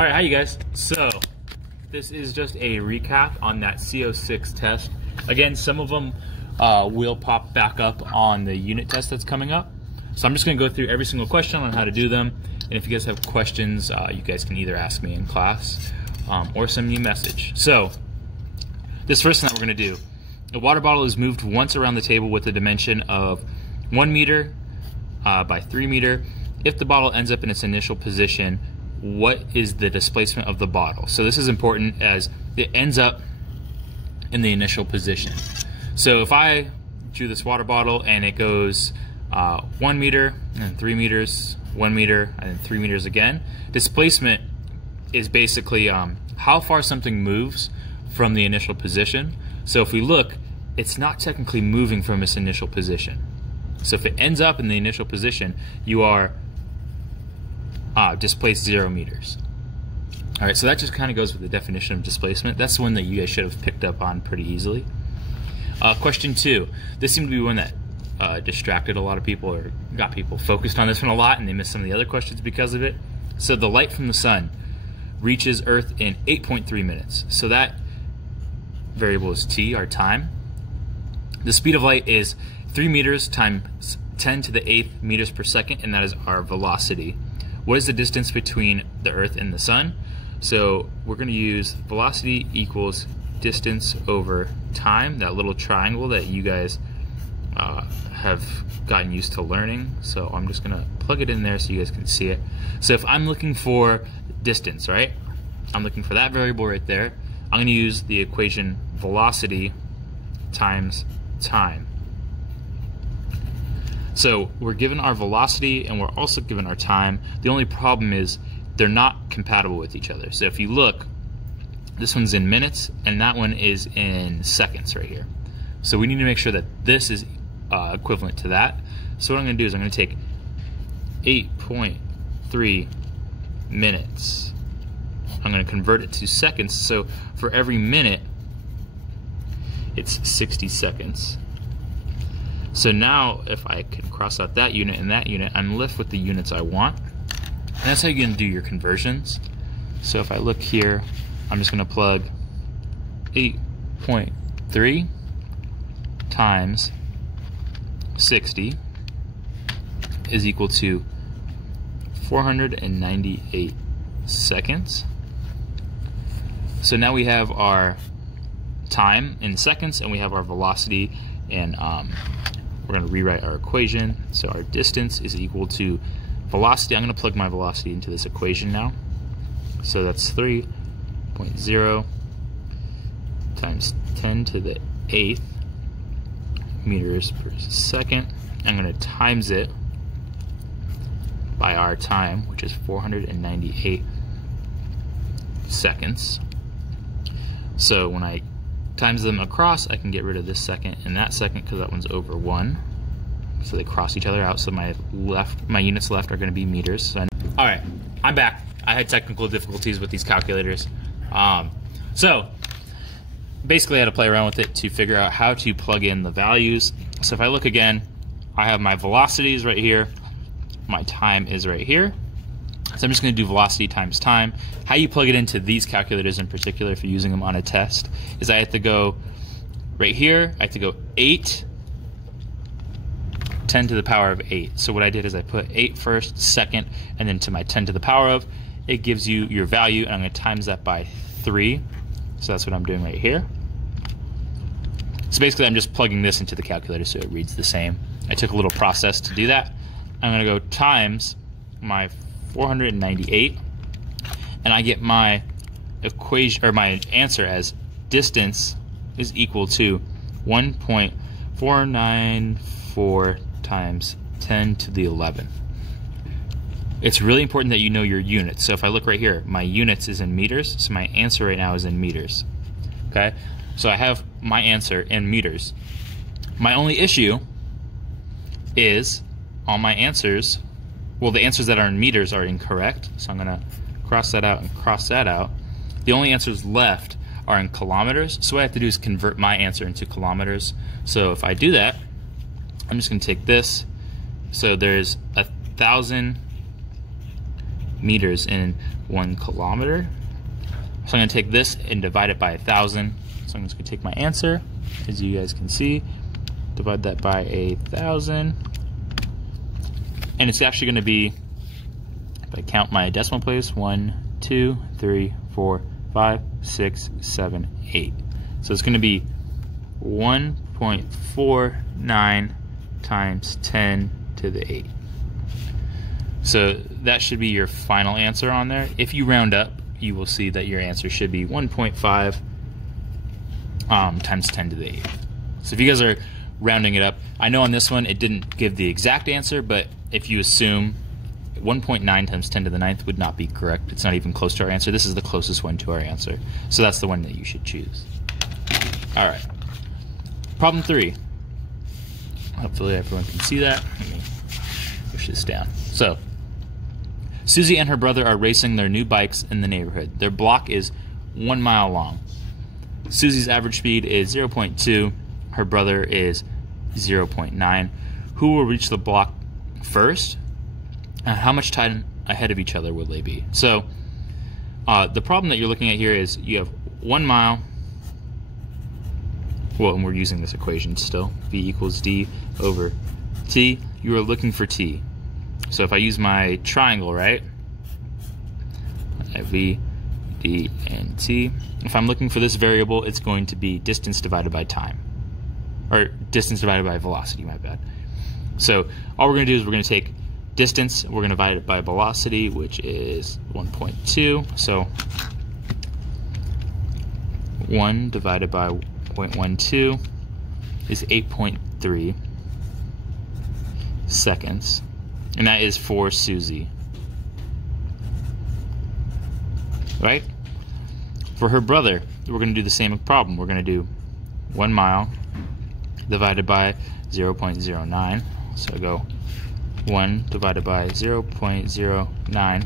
All right, hi you guys. So this is just a recap on that CO6 test. Again, some of them will pop back up on the unit test that's coming up. So I'm just going to go through every single question on how to do them. And if you guys have questions, you guys can either ask me in class or send me a message. So this first thing that we're going to do, the water bottle is moved once around the table with a dimension of 1 meter by 3 meter. If the bottle ends up in its initial position, what is the displacement of the bottle? So this is important as it ends up in the initial position. So if I drew this water bottle and it goes 1 meter and then 3 meters, 1 meter and then 3 meters again, displacement is basically how far something moves from the initial position. So if we look, it's not technically moving from its initial position. So if it ends up in the initial position, you are displaced 0 meters. All right, so that just kind of goes with the definition of displacement. That's one that you guys should have picked up on pretty easily. Question 2. This seemed to be one that distracted a lot of people or got people focused on this one a lot, and they missed some of the other questions because of it. So the light from the sun reaches Earth in 8.3 minutes. So that variable is t, our time. The speed of light is 3 meters times 10 to the 8th meters per second, and that is our velocity. What is the distance between the Earth and the sun? So we're going to use velocity equals distance over time, that little triangle that you guys have gotten used to learning. So I'm just going to plug it in there so you guys can see it. So if I'm looking for distance, right? I'm looking for that variable right there. I'm going to use the equation velocity times time. So we're given our velocity and we're also given our time. The only problem is they're not compatible with each other. So if you look, this one's in minutes and that one is in seconds right here. So we need to make sure that this is equivalent to that. So what I'm going to do is I'm going to take 8.3 minutes. I'm going to convert it to seconds. So for every minute, it's 60 seconds. So now if I can cross out that unit and that unit, I'm left with the units I want. And that's how you're going to do your conversions. So if I look here, I'm just going to plug 8.3 times 60 is equal to 498 seconds. So now we have our time in seconds and we have our velocity, and we're going to rewrite our equation. So our distance is equal to velocity. I'm going to plug my velocity into this equation now. So that's 3.0 times 10 to the 8th meters per second. I'm going to times it by our time, which is 498 seconds. So when I times them across, I can get rid of this second and that second because that one's over 1. So they cross each other out. So my units left are going to be meters. So all right, I'm back. I had technical difficulties with these calculators. So basically I had to play around with it to figure out how to plug in the values. So if I look again, I have my velocities right here. My time is right here. So I'm just going to do velocity times time. How you plug it into these calculators in particular, if you're using them on a test, is I have to go right here. I have to go 8, 10 to the power of 8. So what I did is I put 8 first, second, and then to my 10 to the power of. It gives you your value, and I'm going to times that by 3. So that's what I'm doing right here. So basically I'm just plugging this into the calculator so it reads the same. I took a little process to do that. I'm going to go times my 498, and I get my equation, or my answer, as distance is equal to 1.494 times 10 to the 11th. It's really important that you know your units. So if I look right here, my units is in meters, so my answer right now is in meters. Okay, so I have my answer in meters. My only issue is on my answers, well, the answers that are in meters are incorrect, so I'm going to cross that out and cross that out. The only answers left are in kilometers, so what I have to do is convert my answer into kilometers. So if I do that, I'm just going to take this. So there's 1,000 meters in 1 kilometer. So I'm going to take this and divide it by 1,000. So I'm just going to take my answer, as you guys can see, divide that by 1,000. And it's actually going to be, if I count my decimal place, 1, 2, 3, 4, 5, 6, 7, 8. So it's going to be 1.49 times 10 to the 8. So that should be your final answer on there. If you round up, you will see that your answer should be 1.5 times 10 to the 8. So if you guys are rounding it up, I know on this one it didn't give the exact answer, but if you assume 1.9 times 10 to the 9th would not be correct. It's not even close to our answer. This is the closest one to our answer. So that's the one that you should choose. All right. Problem 3. Hopefully everyone can see that. Let me push this down. So, Susie and her brother are racing their new bikes in the neighborhood. Their block is 1 mile long. Susie's average speed is 0.2. Her brother is 0.9. Who will reach the block first? And how much time ahead of each other will they be? So, the problem that you're looking at here is you have 1 mile. Well, and we're using this equation still. V equals D over T. You are looking for T. So if I use my triangle, right? I have V, D, and T. If I'm looking for this variable, it's going to be distance divided by time. Or distance divided by velocity, my bad. So all we're going to do is we're going to take distance, we're going to divide it by velocity, which is 1.2. So 1 divided by 0.12 is 8.3 seconds. And that is for Susie. Right? For her brother, we're going to do the same problem. We're going to do 1 mile divided by 0.09. So go 1 divided by 0.09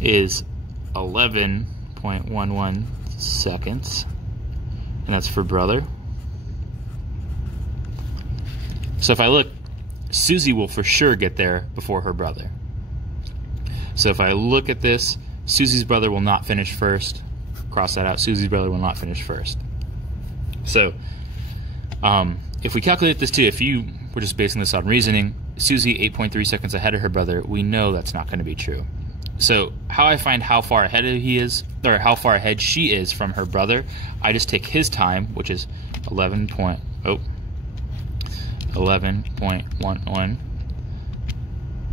is 11.11 seconds. And that's for brother. So if I look, Susie will for sure get there before her brother. So if I look at this, Susie's brother will not finish first. Cross that out. Susie's brother will not finish first. So if we calculate this too, if you were just basing this on reasoning, Susie 8.3 seconds ahead of her brother, we know that's not going to be true. So how I find how far ahead he is, or how far ahead she is from her brother, I just take his time, which is 11.11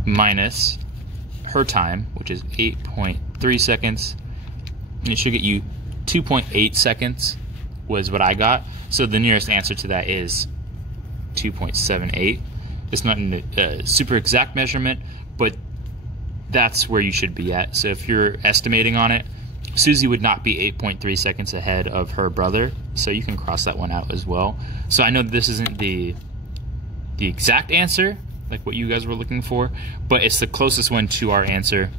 minus her time, which is 8.3 seconds, and it should get you 2.8 seconds was what I got. So the nearest answer to that is 2.78. It's not a super exact measurement, but that's where you should be at. So if you're estimating on it, Susie would not be 8.3 seconds ahead of her brother, so you can cross that one out as well. So I know this isn't the exact answer, like what you guys were looking for, but it's the closest one to our answer.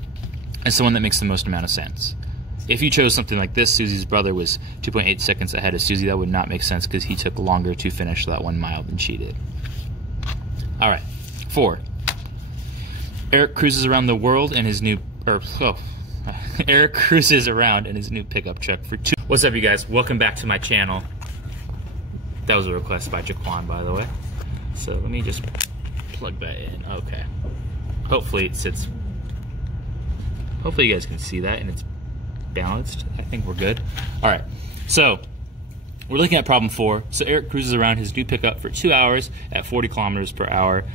It's the one that makes the most amount of sense. If you chose something like this, Susie's brother was 2.8 seconds ahead of Susie, that would not make sense because he took longer to finish that 1 mile than she did. All right, 4. Eric cruises around the world in his new, Eric cruises around in his new pickup truck for 2. What's up, you guys? Welcome back to my channel. That was a request by Jaquan, by the way. So let me just plug that in. Okay. Hopefully it sits. Hopefully you guys can see that and it's balanced. I think we're good. All right. So we're looking at problem 4. So Eric cruises around his new pickup for 2 hours at 40 kilometers per hour.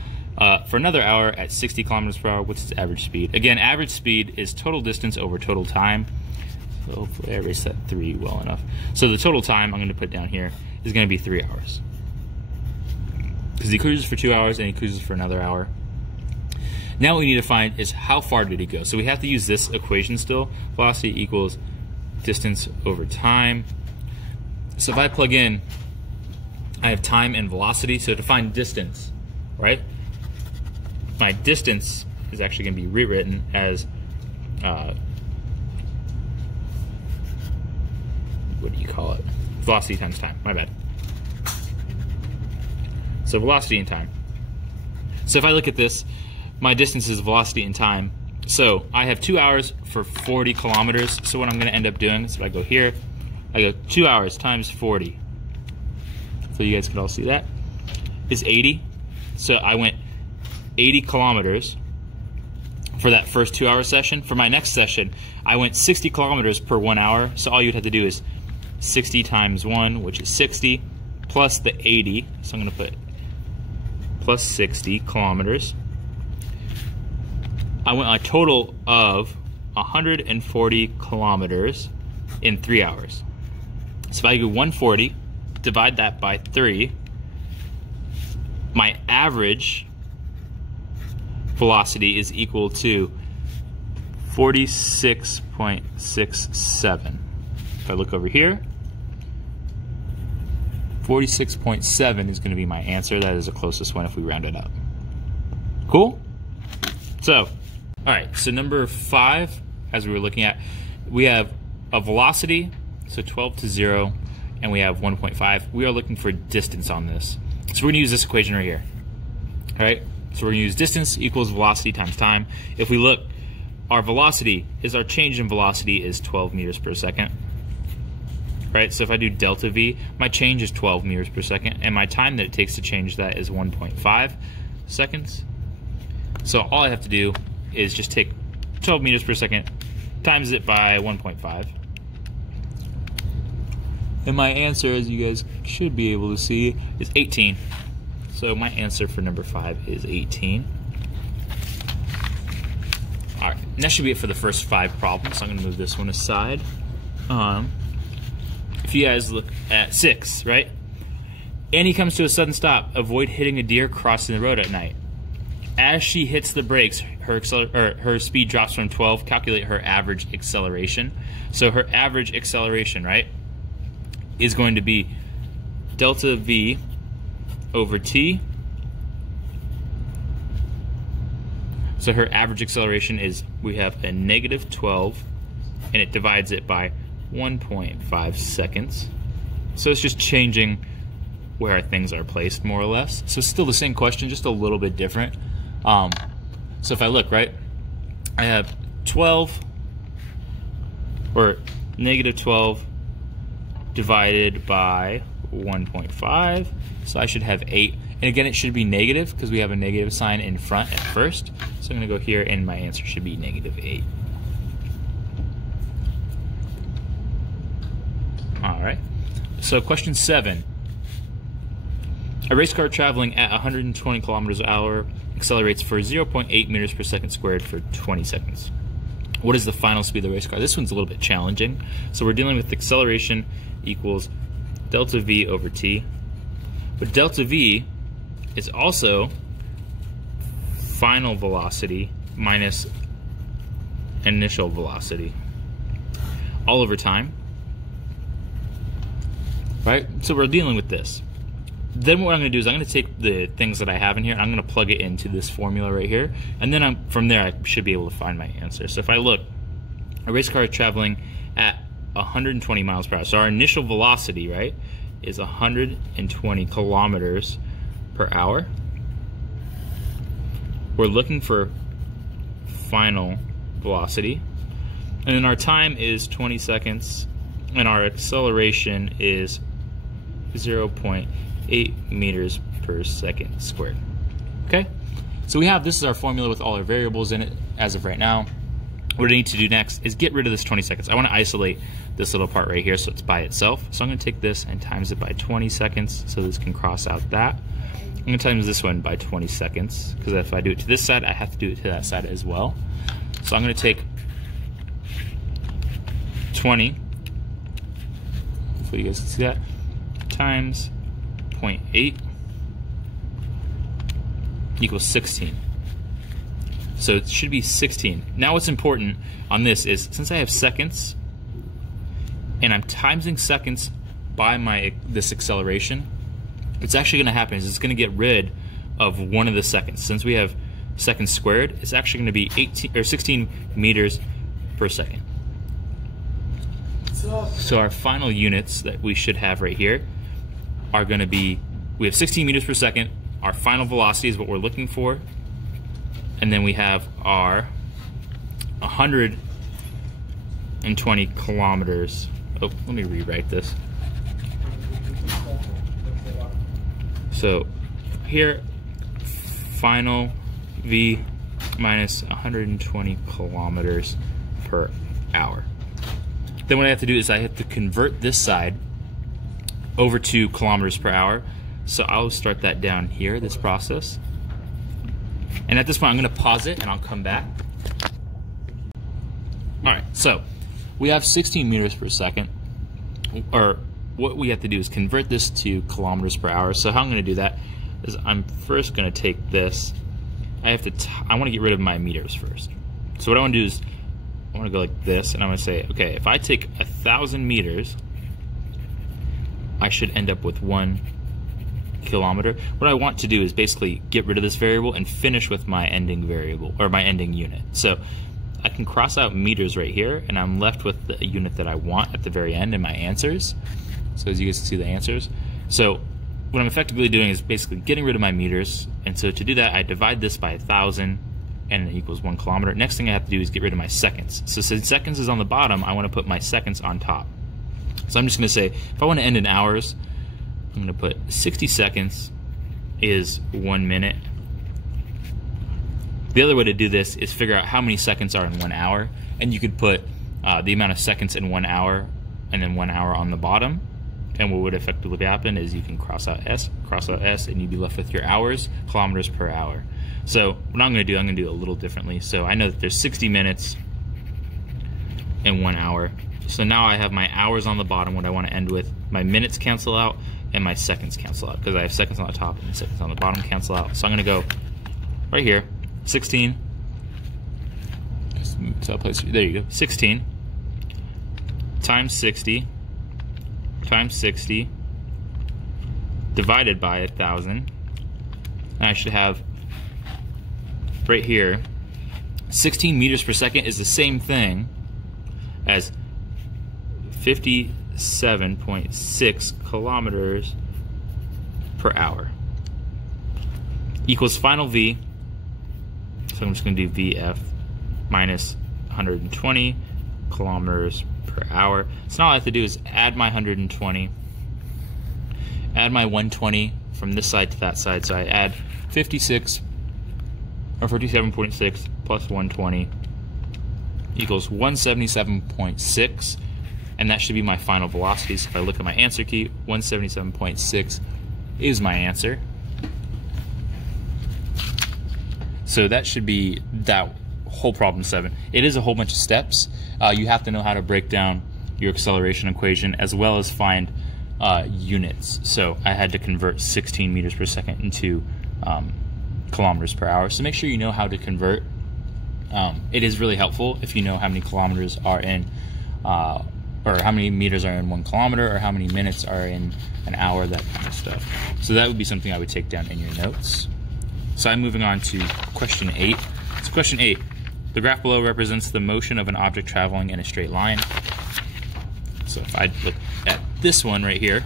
For another hour at 60 kilometers per hour. What's its average speed? Again, average speed is total distance over total time. So hopefully I erased that 3 well enough. So the total time I'm going to put down here is going to be 3 hours. Because he cruises for 2 hours and he cruises for another hour. Now what we need to find is how far did he go. So we have to use this equation still. Velocity equals distance over time. So if I plug in, I have time and velocity. So to find distance, right? My distance is actually going to be rewritten as what do you call it? Velocity times time. My bad. So velocity and time. So if I look at this, my distance is velocity and time. So I have 2 hours for 40 kilometers. So what I'm gonna end up doing is if I go here, I go 2 hours times 40. So you guys can all see that, is 80. So I went 80 kilometers for that first 2 hour session. For my next session, I went 60 kilometers per 1 hour. So all you'd have to do is 60 times 1, which is 60, plus the 80. So I'm gonna put plus 60 kilometers. I went a total of 140 kilometers in 3 hours. So if I do 140, divide that by 3, my average velocity is equal to 46.67. If I look over here, 46.7 is going to be my answer. That is the closest one if we round it up. Cool? So, all right, so number 5, as we were looking at, we have a velocity, so 12 to 0, and we have 1.5. We are looking for distance on this. So we're going to use this equation right here. All right, so we're going to use distance equals velocity times time. If we look, our velocity is our change in velocity is 12 meters per second. Right, so if I do delta V, my change is 12 meters per second, and my time that it takes to change that is 1.5 seconds. So all I have to do is just take 12 meters per second, times it by 1.5. And my answer, as you guys should be able to see, is 18. So my answer for number 5 is 18. All right, and that should be it for the first 5 problems. So I'm gonna move this one aside. If you guys look at 6, right? Annie comes to a sudden stop. Avoid hitting a deer crossing the road at night. As she hits the brakes, her speed drops from 12. Calculate her average acceleration. So her average acceleration, right, is going to be delta V over T. So her average acceleration is, we have a negative 12, and it divides it by 1.5 seconds. So it's just changing where things are placed, more or less. So it's still the same question, just a little bit different. So if I look, right, I have 12, or negative 12 divided by 1.5, so I should have 8. And again, it should be negative because we have a negative sign in front at first. So I'm gonna go here and my answer should be negative 8. All right, so question 7. A race car traveling at 120 kilometers an hour accelerates for 0.8 meters per second squared for 20 seconds. What is the final speed of the race car? This one's a little bit challenging. So we're dealing with acceleration equals delta V over T. But delta V is also final velocity minus initial velocity, all over time. Right? So we're dealing with this. Then what I'm going to do is I'm going to take the things that I have in here and I'm going to plug it into this formula right here. And then from there I should be able to find my answer. So if I look, a race car is traveling at 120 miles per hour. So our initial velocity, right, is 120 kilometers per hour. We're looking for final velocity. And then our time is 20 seconds. And our acceleration is 0.8 meters per second squared. Okay, so we have, this is our formula with all our variables in it as of right now. What I need to do next is get rid of this 20 seconds. I want to isolate this little part right here so it's by itself. So I'm going to take this and times it by 20 seconds so this can cross out that. I'm going to times this one by 20 seconds because if I do it to this side, I have to do it to that side as well. So I'm going to take 20. So you guys can see that, times 0.8 equals 16. So it should be 16. Now what's important on this is, since I have seconds, and I'm timesing seconds by this acceleration, what's actually going to happen is it's going to get rid of one of the seconds. Since we have seconds squared, it's actually going to be 16 meters per second. So our final units that we should have right here are going to be, we have 16 meters per second, our final velocity is what we're looking for, and then we have our 120 kilometers. Oh, let me rewrite this. So here, final V minus 120 kilometers per hour. Then what I have to do is I have to convert this side over to kilometers per hour. So I'll start that down here, this process. And at this point, I'm going to pause it and I'll come back. All right, so we have 16 meters per second, or what we have to do is convert this to kilometers per hour. So how I'm going to do that is I'm first going to take this. I want to get rid of my meters first. So what I want to do is I want to go like this, and I'm going to say, okay, if I take 1,000 meters, I should end up with 1 kilometer. What I want to do is basically get rid of this variable and finish with my ending variable, or my ending unit. So I can cross out meters right here, and I'm left with the unit that I want at the very end in my answers. So as you guys can see the answers. So what I'm effectively doing is basically getting rid of my meters, and so to do that I divide this by 1,000 and it equals 1 kilometer. Next thing I have to do is get rid of my seconds. So since seconds is on the bottom, I want to put my seconds on top. So I'm just going to say, if I want to end in hours, I'm going to put 60 seconds is 1 minute. The other way to do this is figure out how many seconds are in 1 hour, and you could put the amount of seconds in 1 hour and then 1 hour on the bottom. And what would effectively happen is you can cross out S, and you'd be left with your hours, kilometers per hour. So what I'm going to do, I'm going to do it a little differently. So I know that there's 60 minutes in 1 hour. So now I have my hours on the bottom, what I want to end with. My minutes cancel out, and my seconds cancel out, because I have seconds on the top and seconds on the bottom cancel out. So I'm going to go right here, 16. So I'll place, there you go, 16 times 60 times 60 divided by 1,000. And I should have right here 16 meters per second is the same thing as 57.6 kilometers per hour equals final V. So I'm just going to do VF minus 120 kilometers per hour. So now all I have to do is add my 120, add my 120 from this side to that side. So I add 57.6 plus 120 equals 177.6, and that should be my final velocity. So if I look at my answer key, 177.6 is my answer. So that should be that whole problem 7. It is a whole bunch of steps. You have to know how to break down your acceleration equation as well as find units. So I had to convert 16 meters per second into kilometers per hour. So make sure you know how to convert. It is really helpful if you know how many kilometers are in, or how many meters are in 1 kilometer, or how many minutes are in an hour, that kind of stuff. So that would be something I would take down in your notes. So I'm moving on to question 8. So question 8. The graph below represents the motion of an object traveling in a straight line. So if I look at this one right here,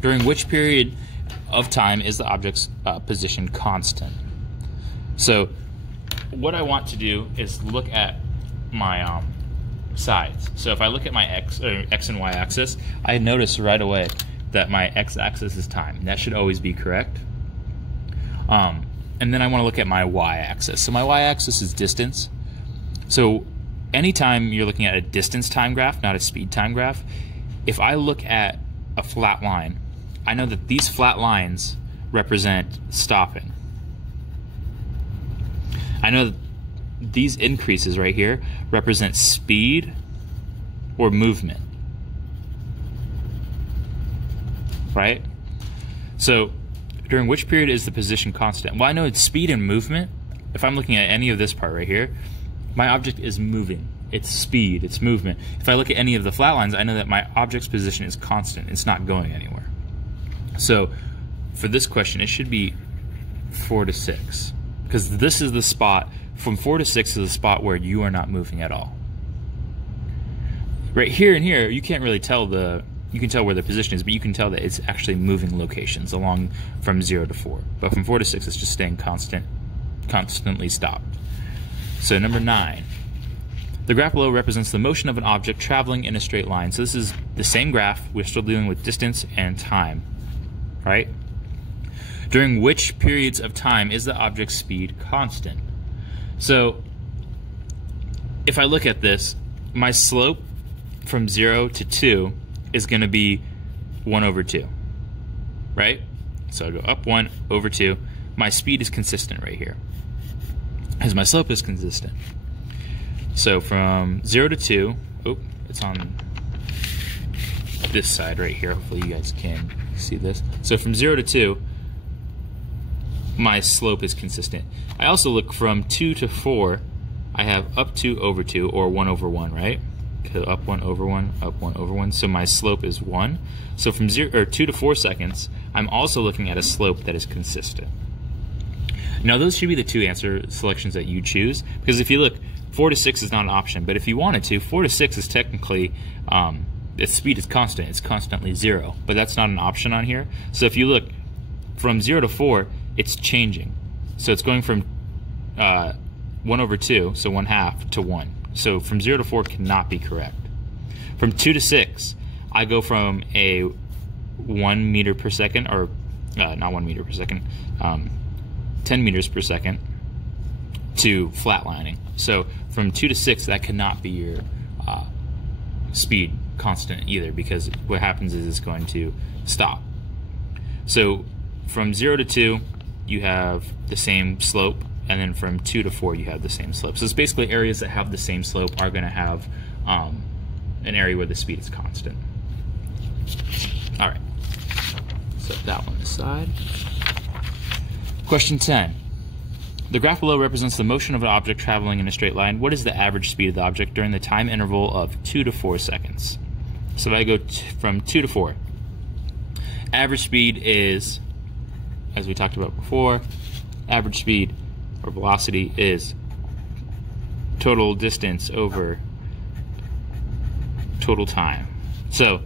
during which period of time is the object's position constant? So what I want to do is look at my sides. So if I look at my X and Y axis, I notice right away that my X axis is time. That should always be correct. And then I want to look at my y-axis. So my y-axis is distance. So anytime you're looking at a distance time graph, not a speed time graph, if I look at a flat line, I know that these flat lines represent stopping. I know that these increases right here represent speed or movement, right? So during which period is the position constant? Well, I know it's speed and movement. If I'm looking at any of this part right here, my object is moving. It's speed, it's movement. If I look at any of the flat lines, I know that my object's position is constant. It's not going anywhere. So for this question, it should be 4 to 6, because this is the spot, from 4 to 6 is the spot where you are not moving at all. Right here and here, you can't really tell you can tell where the position is, but you can tell that it's actually moving locations along from 0 to 4. But from 4 to 6, it's just staying constantly stopped. So number 9, The graph below represents the motion of an object traveling in a straight line. So this is the same graph. We're still dealing with distance and time, right? During which periods of time is the object's speed constant? So if I look at this, my slope from 0 to 2 is going to be 1 over 2, right? So I go up 1 over 2. My speed is consistent right here, as my slope is consistent. So from 0 to 2, oh, it's on this side right here. Hopefully you guys can see this. So from 0 to 2, my slope is consistent. I also look from 2 to 4, I have up 2 over 2, or 1 over 1, right? So up 1 over 1, up 1 over 1. So my slope is 1. So from 2 to 4 seconds, I'm also looking at a slope that is consistent. Now those should be the two answer selections that you choose, because if you look, 4 to 6 is not an option, but if you wanted to, 4 to 6 is technically, its speed is constant, it's constantly 0, but that's not an option on here. So if you look, from 0 to 4, it's changing. So it's going from 1 over 2, so 1/2, to 1. So from 0 to 4 cannot be correct. From 2 to 6, I go from a 1 meter per second, or not 1 meter per second, 10 meters per second to flatlining. So from 2 to 6, that cannot be your speed constant either, because what happens is it's going to stop. So from 0 to 2, you have the same slope, and then from 2 to 4, you have the same slope. So it's basically areas that have the same slope are going to have an area where the speed is constant. All right, set that one aside. Question 10. The graph below represents the motion of an object traveling in a straight line. What is the average speed of the object during the time interval of 2 to 4 seconds? So if I go from 2 to 4, average speed is, as we talked about before, average speed or velocity is total distance over total time. So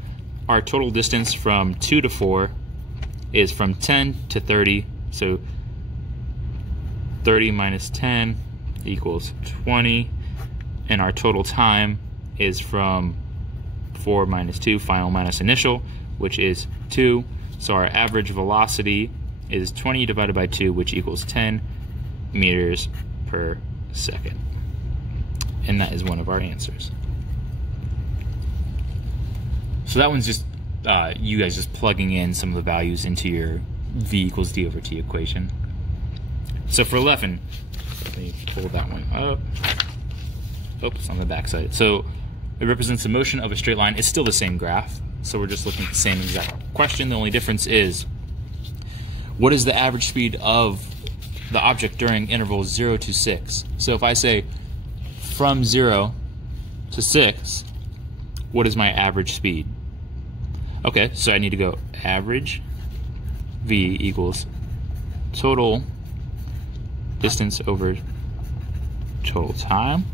our total distance from 2 to 4 is from 10 to 30. So 30 minus 10 equals 20, and our total time is from 4 minus 2, final minus initial, which is 2. So our average velocity is 20 divided by 2, which equals 10 meters per second. And that is one of our answers. So that one's just you guys just plugging in some of the values into your V equals D over T equation. So for 11, let me pull that one up. Oops, on the back side. So it represents the motion of a straight line. It's still the same graph. So we're just looking at the same exact question. The only difference is, what is the average speed of the object during intervals 0 to 6? So if I say from 0 to 6, what is my average speed? Okay, so I need to go average V equals total distance over total time.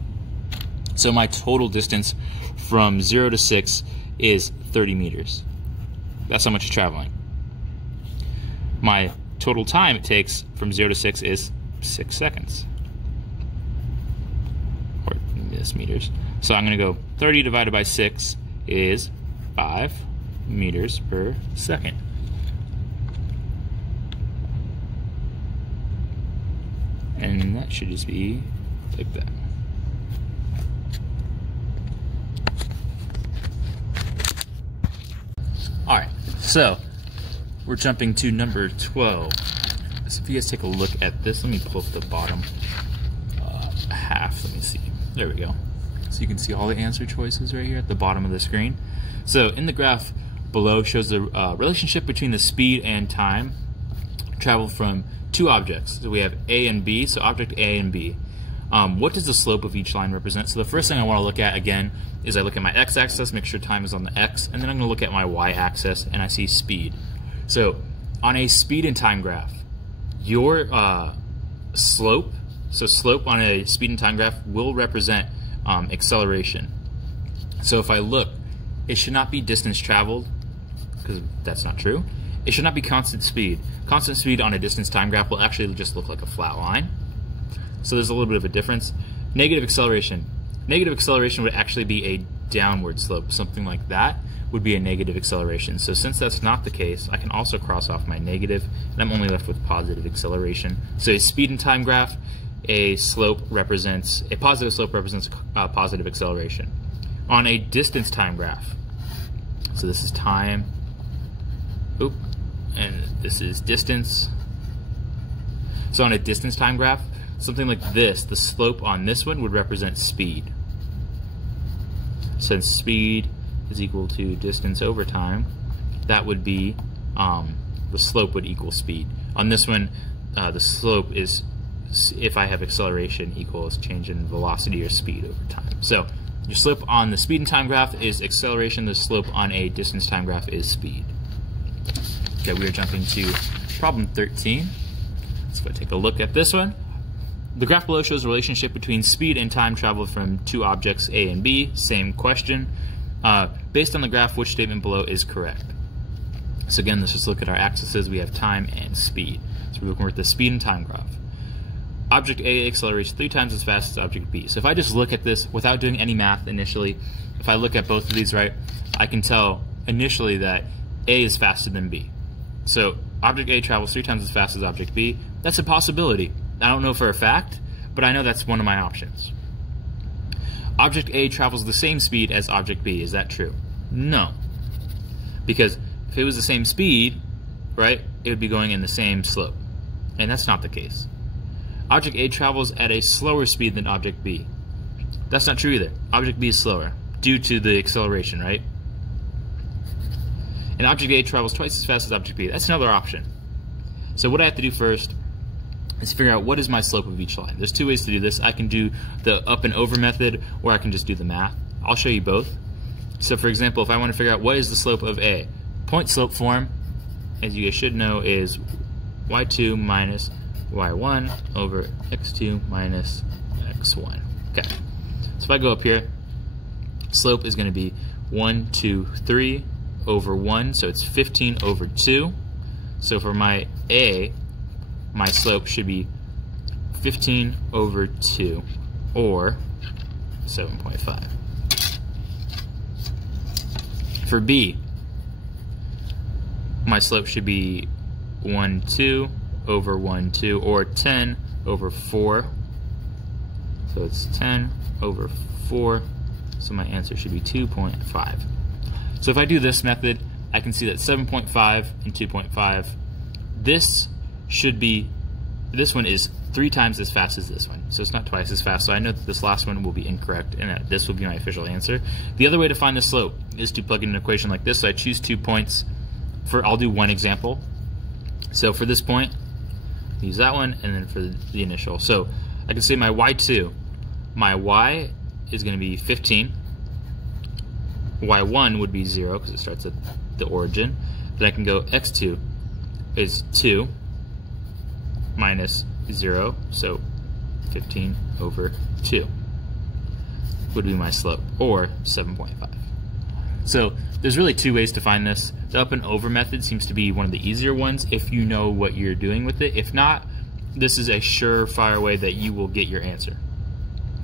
So my total distance from 0 to 6 is 30 meters. That's how much it's traveling. My total time it takes from 0 to 6 is 6 seconds. Or this meters. So I'm going to go 30 divided by 6 is 5 meters per second. And that should just be like that. Alright, so we're jumping to number 12. So if you guys take a look at this, let me pull up the bottom half. Let me see. There we go. So you can see all the answer choices right here at the bottom of the screen. So in the graph below shows the relationship between the speed and time traveled from two objects. So we have A and B, so object A and B. What does the slope of each line represent? So the first thing I want to look at again is I look at my x-axis, make sure time is on the x, and then I'm going to look at my y-axis and I see speed. So on a speed and time graph, your slope, so slope on a speed and time graph will represent acceleration. So if I look, it should not be distance traveled, because that's not true. It should not be constant speed. Constant speed on a distance time graph will actually just look like a flat line. So there's a little bit of a difference. Negative acceleration. Negative acceleration would actually be a downward slope. Something like that would be a negative acceleration. So since that's not the case, I can also cross off my negative, and I'm only left with positive acceleration. So a speed and time graph, a positive slope represents positive acceleration. On a distance time graph, so this is time, and this is distance. So on a distance time graph, something like this, the slope on this one would represent speed. Since speed is equal to distance over time, that would be, the slope would equal speed. On this one, the slope is, if I have acceleration, equals change in velocity or speed over time. So your slope on the speed and time graph is acceleration, the slope on a distance time graph is speed. Okay, we are jumping to problem 13. Let's go take a look at this one. The graph below shows a relationship between speed and time traveled from two objects, A and B. Same question. Based on the graph, which statement below is correct? So again, let's just look at our axes. We have time and speed. So we're looking at the speed and time graph. Object A accelerates 3 times as fast as object B. So if I just look at this without doing any math initially, if I look at both of these, right, I can tell initially that A is faster than B. So object A travels 3 times as fast as object B. That's a possibility. I don't know for a fact, but I know that's one of my options. Object A travels the same speed as object B. Is that true? No. Because if it was the same speed, right, it would be going in the same slope. And that's not the case. Object A travels at a slower speed than object B. That's not true either. Object B is slower due to the acceleration, right? And object A travels twice as fast as object B. That's another option. So what I have to do first is figure out what is my slope of each line. There's 2 ways to do this. I can do the up and over method, or I can just do the math. I'll show you both. So for example, if I want to figure out what is the slope of A, point slope form, as you guys should know, is y2 minus y1 over x2 minus x1. Okay. So if I go up here, slope is going to be 1, 2, 3 over 1, so it's 15 over 2. So for my A, my slope should be 15 over 2, or 7.5. For B, my slope should be 1, 2 over 1, 2, or 10 over 4. So it's 10 over 4, so my answer should be 2.5. So if I do this method, I can see that 7.5 and 2.5, this one is 3 times as fast as this one. So it's not twice as fast. So I know that this last one will be incorrect and that this will be my official answer. The other way to find the slope is to plug in an equation like this. So I choose 2 points. I'll do one example. So for this point, use that one, and then for the initial. So I can say my y2, my y is going to be 15. y1 would be 0 because it starts at the origin. Then I can go x2 is 2 minus 0, so 15 over 2 would be my slope, or 7.5. So there's really 2 ways to find this. The up and over method seems to be one of the easier ones if you know what you're doing with it. If not, this is a surefire way that you will get your answer.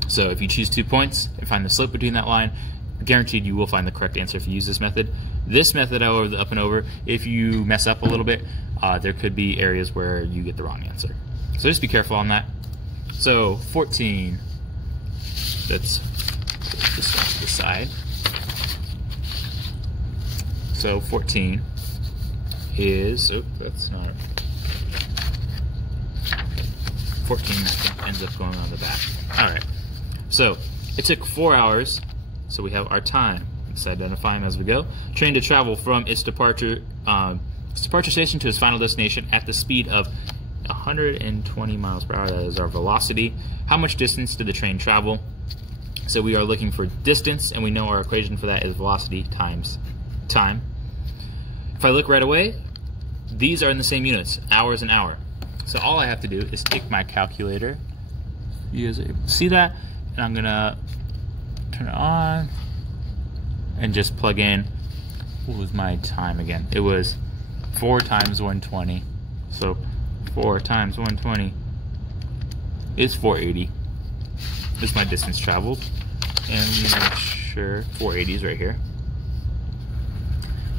So if you choose 2 points and find the slope between that line, guaranteed you will find the correct answer if you use this method. This method, however, the up and over, if you mess up a little bit, there could be areas where you get the wrong answer. So just be careful on that. So 14, let's put this one to the side. So 14 is, that's not, 14 I think ends up going on the back. Alright, so it took 4 hours, so we have our time. Let's identify them as we go. Train to travel from its departure station to its final destination at the speed of 120 miles per hour. That is our velocity. How much distance did the train travel? So we are looking for distance, and we know our equation for that is velocity times time. If I look right away, these are in the same units, hours and hour. So all I have to do is take my calculator. You guys are able to see that, and I'm gonna turn it on and just plug in. What was my time again? It was 4 times 120. So 4 times 120 is 480. This is my distance traveled. And make sure 480 is right here.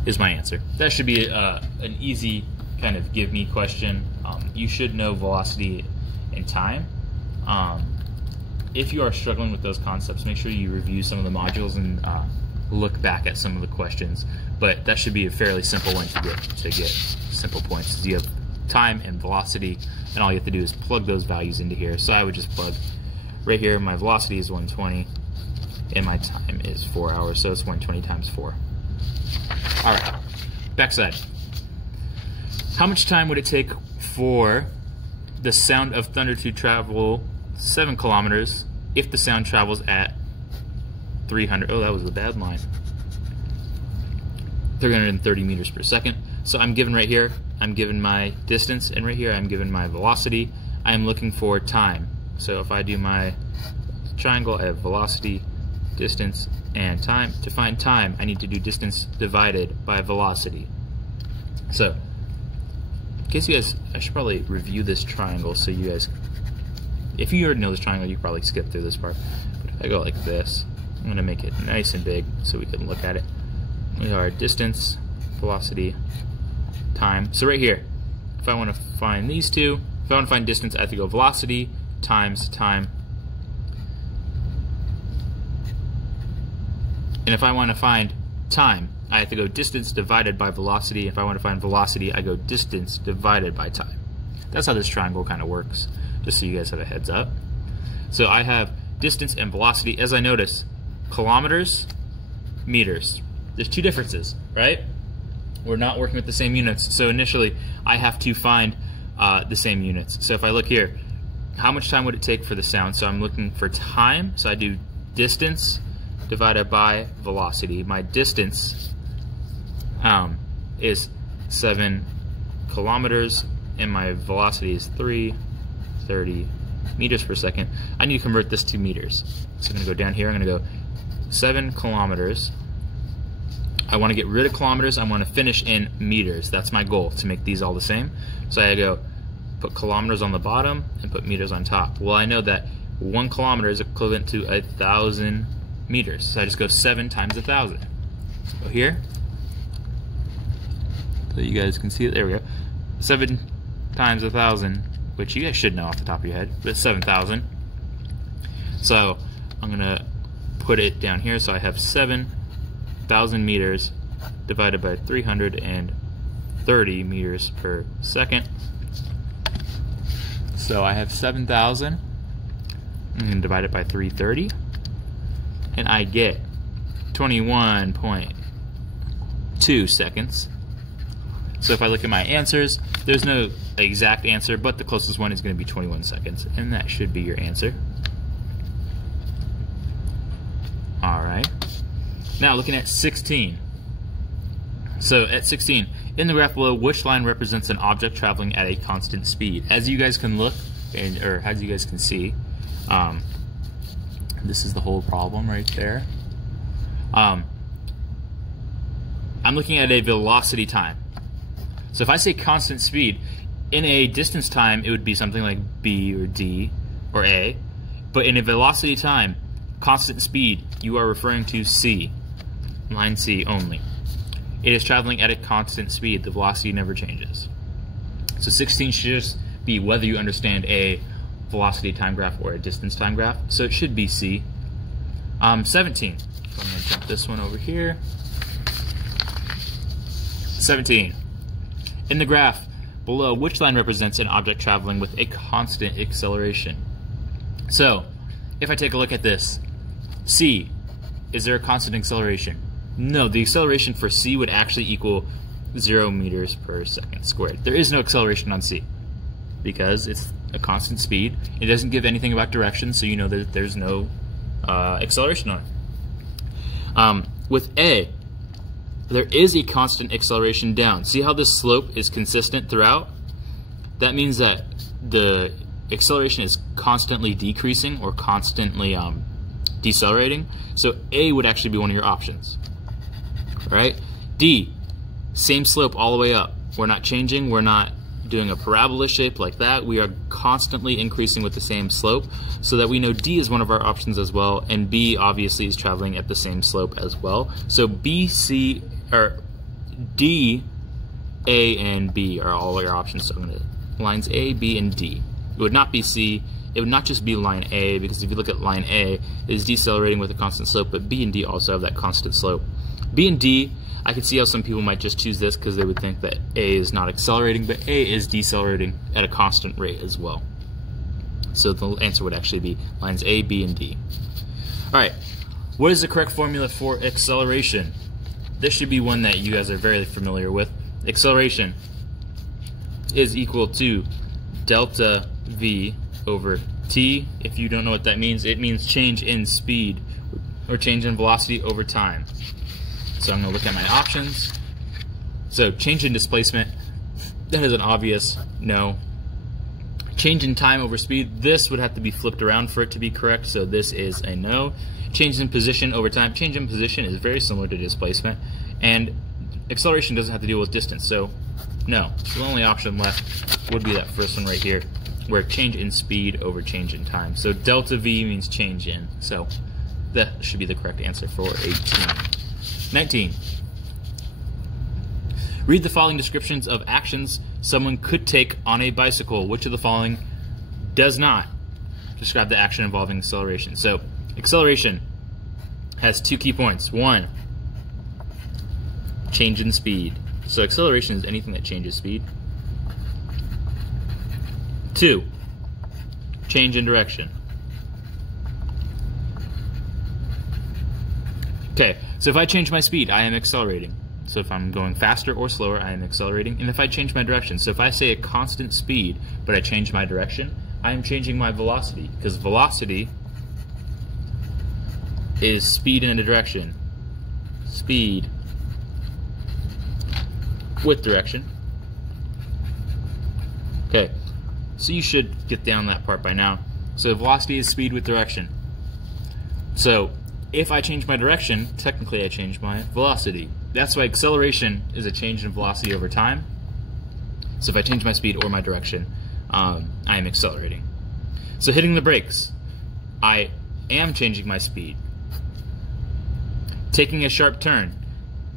Is my answer. That should be an easy kind of give me question. You should know velocity and time. If you are struggling with those concepts, make sure you review some of the modules and look back at some of the questions. But that should be a fairly simple one to get simple points. You have time and velocity, and all you have to do is plug those values into here. So I would just plug right here, my velocity is 120, and my time is 4 hours, so it's 120 times 4. All right, backside. How much time would it take for the sound of thunder to travel 7 kilometers if the sound travels at 300? Oh, that was a bad line. 330 meters per second. So I'm given right here, I'm given my distance, and right here I'm given my velocity. I am looking for time. So if I do my triangle, I have velocity, distance, and time. To find time, I need to do distance divided by velocity. So, in case you guys, I should probably review this triangle so you guys, if you already know this triangle, you probably skip through this part. But if I go like this, I'm going to make it nice and big so we can look at it. We are distance, velocity, time. So right here, if I want to find these two, if I want to find distance, I have to go velocity times time. And if I want to find time, I have to go distance divided by velocity. If I want to find velocity, I go distance divided by time. That's how this triangle kind of works, just so you guys have a heads up. So I have distance and velocity. As I notice, kilometers, meters. There's two differences, right? We're not working with the same units. So initially, I have to find the same units. So if I look here, how much time would it take for the sound? So I'm looking for time. So I do distance divided by velocity. My distance is 7 kilometers, and my velocity is 330 meters per second. I need to convert this to meters. So I'm going to go down here. I'm going to go 7 kilometers. I want to get rid of kilometers. I want to finish in meters. That's my goal, to make these all the same. So I go put kilometers on the bottom and put meters on top. Well, I know that 1 kilometer is equivalent to 1,000 meters. So I just go 7 times 1,000. Go here, so you guys can see it. There we go. 7 times 1,000, which you guys should know off the top of your head, but it's 7,000. So I'm gonna put it down here. So I have 7,000 meters divided by 330 meters per second. So I have 7,000. I'm gonna divide it by 330. And I get 21.2 seconds. So if I look at my answers, there's no exact answer, but the closest one is going to be 21 seconds, and that should be your answer. All right. Now looking at 16. So at 16, in the graph below, which line represents an object traveling at a constant speed? As you guys can look, or as you guys can see, this is the whole problem right there. I'm looking at a velocity time. So if I say constant speed, in a distance time, it would be something like B or D or A. But in a velocity time, constant speed, you are referring to C, line C only. It is traveling at a constant speed. The velocity never changes. So 16 should just be whether you understand a velocity time graph or a distance time graph. So it should be C. 17. So I'm going to jump this one over here. 17. In the graph below, which line represents an object traveling with a constant acceleration? So if I take a look at this, C, is there a constant acceleration? No, the acceleration for C would actually equal 0 meters per second squared. There is no acceleration on C because it's a constant speed. It doesn't give anything about direction, so you know that there's no acceleration on it. With A, there is a constant acceleration down. See how this slope is consistent throughout? That means that the acceleration is constantly decreasing or constantly decelerating. So A would actually be one of your options. All right? D, same slope all the way up. We're not changing, we're not doing a parabola shape like that, we are constantly increasing with the same slope, so that we know D is one of our options as well, and B obviously is traveling at the same slope as well. So B, C, or D, A, and B are all your options. So I'm going to lines A, B, and D. It would not be C. It would not just be line A, because if you look at line A, it is decelerating with a constant slope, but B and D also have that constant slope. B and D, I could see how some people might just choose this because they would think that A is not accelerating, but A is decelerating at a constant rate as well. So the answer would actually be lines A, B, and D. Alright, what is the correct formula for acceleration? This should be one that you guys are very familiar with. Acceleration is equal to delta V over T. If you don't know what that means, it means change in speed or change in velocity over time. So I'm going to look at my options. So change in displacement, that is an obvious no. Change in time over speed, this would have to be flipped around for it to be correct, so this is a no. Change in position over time, change in position is very similar to displacement, and acceleration doesn't have to deal with distance, so no. So the only option left would be that first one right here, where change in speed over change in time. So delta V means change in, so that should be the correct answer for 18. 19. Read the following descriptions of actions someone could take on a bicycle. Which of the following does not describe the action involving acceleration? So acceleration has two key points. One, change in speed. So acceleration is anything that changes speed. Two, change in direction. Okay, so if I change my speed, I am accelerating. So if I'm going faster or slower, I am accelerating. And if I change my direction, so if I say a constant speed, but I change my direction, I am changing my velocity, because velocity is speed in a direction. Speed with direction. Okay, so you should get down that part by now. So velocity is speed with direction. So if I change my direction, technically I change my velocity. That's why acceleration is a change in velocity over time. So if I change my speed or my direction, I am accelerating. So hitting the brakes, I am changing my speed. Taking a sharp turn,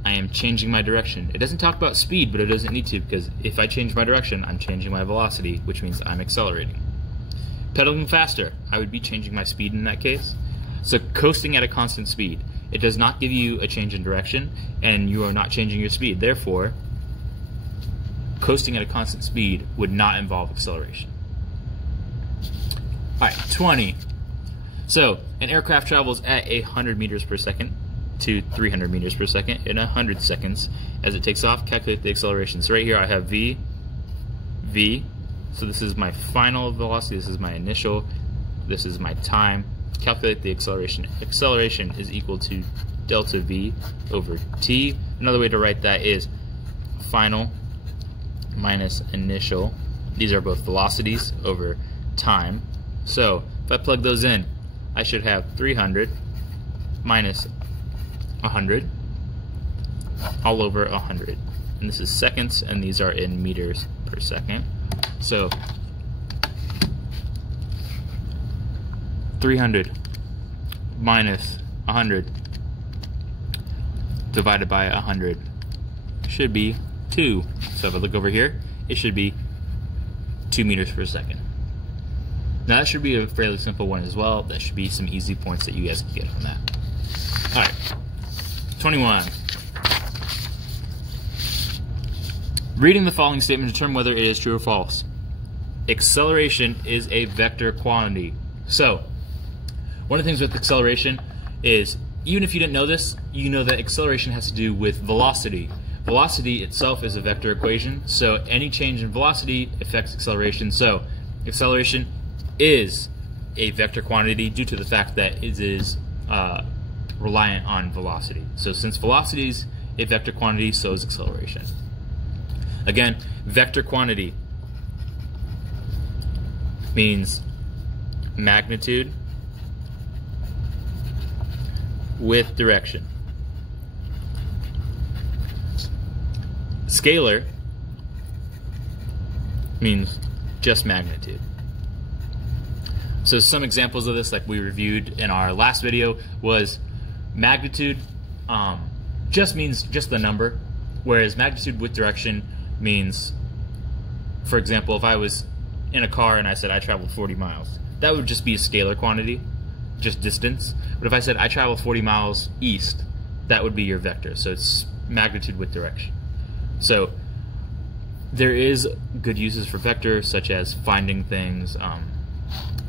I am changing my direction. It doesn't talk about speed, but it doesn't need to, because if I change my direction, I'm changing my velocity, which means I'm accelerating. Pedaling faster, I would be changing my speed in that case. So coasting at a constant speed, it does not give you a change in direction, and you are not changing your speed. Therefore, coasting at a constant speed would not involve acceleration. Alright, 20. So, an aircraft travels at 100 meters per second to 300 meters per second in 100 seconds. As it takes off, calculate the acceleration. So right here I have V, V. So this is my final velocity, this is my initial, this is my time. Calculate the acceleration. Acceleration is equal to delta V over T. Another way to write that is final minus initial. These are both velocities over time. So if I plug those in, I should have 300 minus 100 all over 100. And this is seconds, and these are in meters per second. So 300 minus 100 divided by 100 should be 2. So if I look over here, it should be 2 meters per second. Now that should be a fairly simple one as well. That should be some easy points that you guys can get from that. Alright, 21. Reading the following statement, determine whether it is true or false. Acceleration is a vector quantity. So, one of the things with acceleration is, even if you didn't know this, you know that acceleration has to do with velocity. Velocity itself is a vector equation, so any change in velocity affects acceleration. So, acceleration is a vector quantity due to the fact that it is reliant on velocity. So since velocity is a vector quantity, so is acceleration. Again, vector quantity means magnitude with direction. Scalar means just magnitude. So some examples of this, like we reviewed in our last video, was magnitude just means just the number, whereas magnitude with direction means, for example, if I was in a car and I said I traveled 40 miles, that would just be a scalar quantity, just distance. But if I said I traveled 40 miles east, that would be your vector. So it's magnitude with direction. So there is good uses for vector, such as finding things.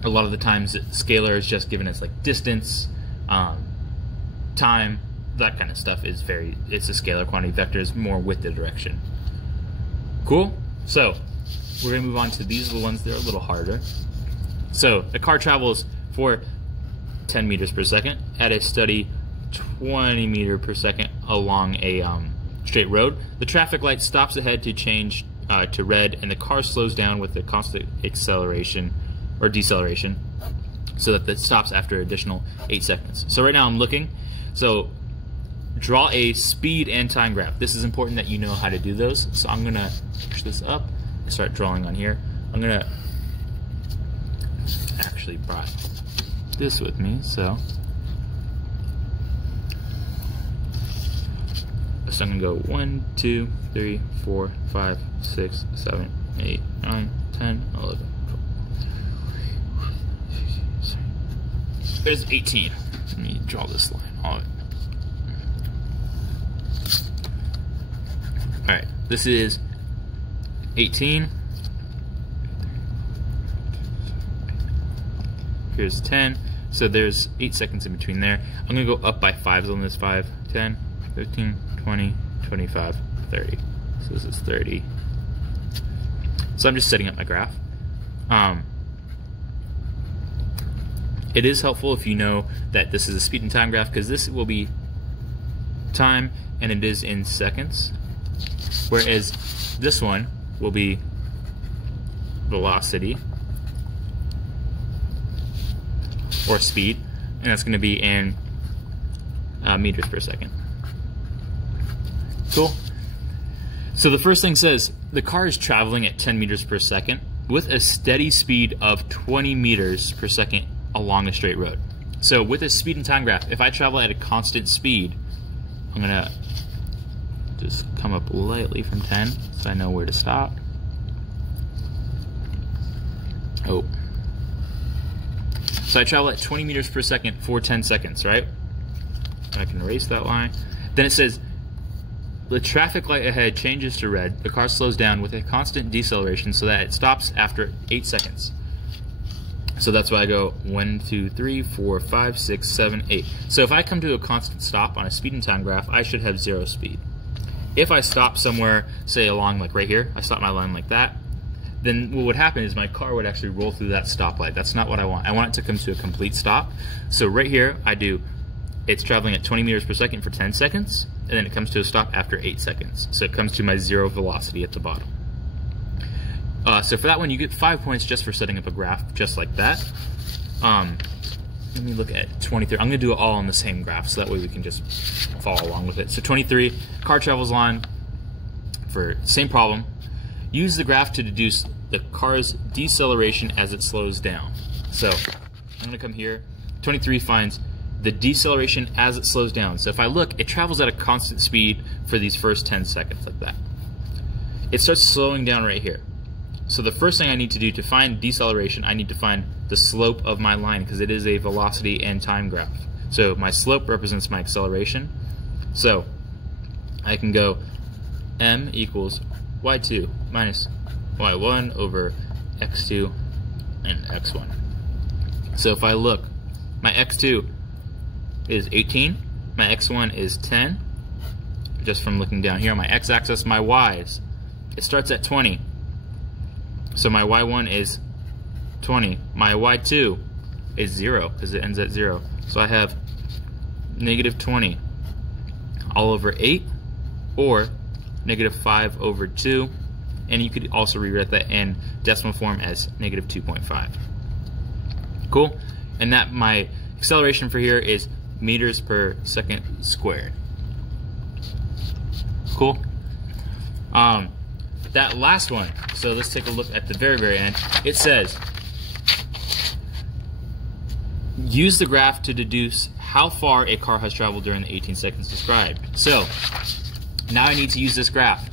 A lot of the times scalar is just given as like distance, time, that kind of stuff is it's a scalar quantity. Vector is more with the direction. Cool? So we're gonna move on to these are the ones that are a little harder. So a car travels for 10 meters per second at a steady 20 meters per second along a straight road. The traffic light stops ahead to change to red, and the car slows down with a constant acceleration or deceleration so that it stops after additional 8 seconds. So right now I'm looking. So draw a speed and time graph. This is important that you know how to do those. So I'm gonna push this up and start drawing on here. I'm gonna actually brought this with me, so I'm gonna go 1, 2, 3, 4, 5, 6, 7, 8, 9, 10, 11. There's 18. Let me draw this line on it. Alright, this is 18. Here's 10. So there's 8 seconds in between there. I'm going to go up by 5s on this 5, 10, 15, 20, 25, 30. So this is 30. So I'm just setting up my graph. It is helpful if you know that this is a speed and time graph, because this will be time and it is in seconds, whereas this one will be velocity or speed, and that's going to be in meters per second. Cool. So the first thing says the car is traveling at 10 meters per second with a steady speed of 20 meters per second along a straight road. So with a speed and time graph, if I travel at a constant speed, I'm gonna just come up lightly from 10 so I know where to stop. Oh. So I travel at 20 meters per second for 10 seconds, right? I can erase that line. Then it says, the traffic light ahead changes to red. The car slows down with a constant deceleration so that it stops after 8 seconds. So that's why I go 1, 2, 3, 4, 5, 6, 7, 8. So if I come to a constant stop on a speed and time graph, I should have 0 speed. If I stop somewhere, say along like right here, I stop my line like that, then what would happen is my car would actually roll through that stoplight. That's not what I want. I want it to come to a complete stop. So right here, it's traveling at 20 meters per second for 10 seconds, and then it comes to a stop after 8 seconds. So it comes to my 0 velocity at the bottom. So for that one, you get 5 points just for setting up a graph just like that. Let me look at 23. I'm going to do it all on the same graph, so that way we can just follow along with it. So 23, car travels on for same problem. Use the graph to deduce the car's deceleration as it slows down. So I'm going to come here. 23 finds the deceleration as it slows down. So if I look, it travels at a constant speed for these first 10 seconds like that. It starts slowing down right here. So the first thing I need to do to find deceleration, I need to find the slope of my line, because it is a velocity and time graph. So my slope represents my acceleration. So I can go m equals y2 minus y1 over x2 and x1. So if I look, my x2 is 18, my x1 is 10, just from looking down here. My x-axis, my y's, it starts at 20. So my y1 is 20. My y2 is 0 because it ends at 0. So I have negative 20 all over 8, or negative 5 over 2. And you could also rewrite that in decimal form as negative 2.5. Cool? And that my acceleration for here is meters per second squared. Cool? that last one, so let's take a look at the very end. It says, use the graph to deduce how far a car has traveled during the 18 seconds described. So now I need to use this graph.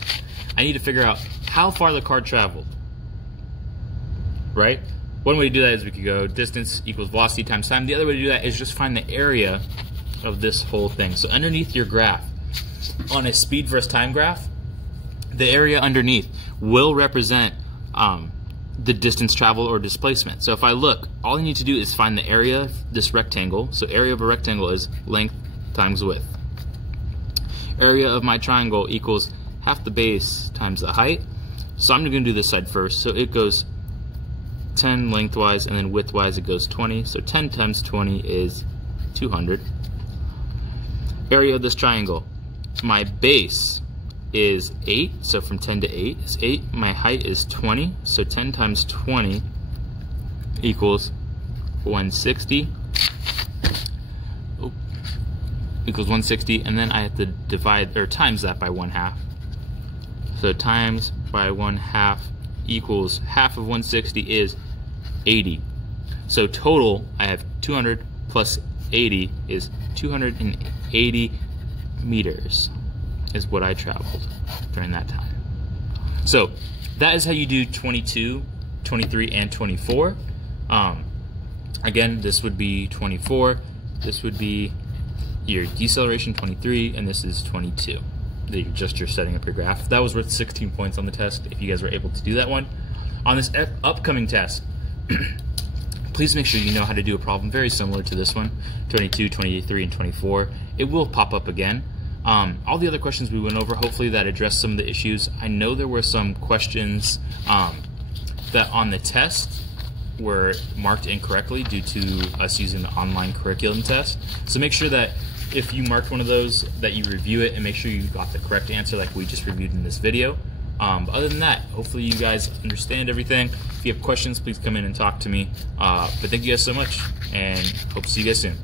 I need to figure out how far the car traveled, right? One way to do that is we could go distance equals velocity times time. The other way to do that is just find the area of this whole thing. So underneath your graph, on a speed versus time graph, the area underneath will represent the distance traveled or displacement. So if I look, all I need to do is find the area of this rectangle. So area of a rectangle is length times width. Area of my triangle equals half the base times the height. So I'm going to do this side first. So it goes 10 lengthwise, and then widthwise it goes 20. So 10 times 20 is 200. Area of this triangle, my base is 8, so from 10 to 8 is 8. My height is 20, so 10 times 20 equals 160. Equals 160, and then I have to divide or times that by 1/2. So times by 1/2 equals half of 160 is 80. So total, I have 200 plus 80 is 280 meters is what I traveled during that time. So that is how you do 22, 23, and 24. Again, this would be 24. This would be your deceleration 23, and this is 22. You're setting up your graph. That was worth 16 points on the test if you guys were able to do that one. On this upcoming test, please make sure you know how to do a problem very similar to this one, 22, 23, and 24. It will pop up again. All the other questions we went over, hopefully that addressed some of the issues. I know there were some questions that on the test were marked incorrectly due to us using the online curriculum test. So make sure that if you marked one of those, that you review it and make sure you got the correct answer like we just reviewed in this video. But other than that, hopefully you guys understand everything. If you have questions, please come in and talk to me. But thank you guys so much, and hope to see you guys soon.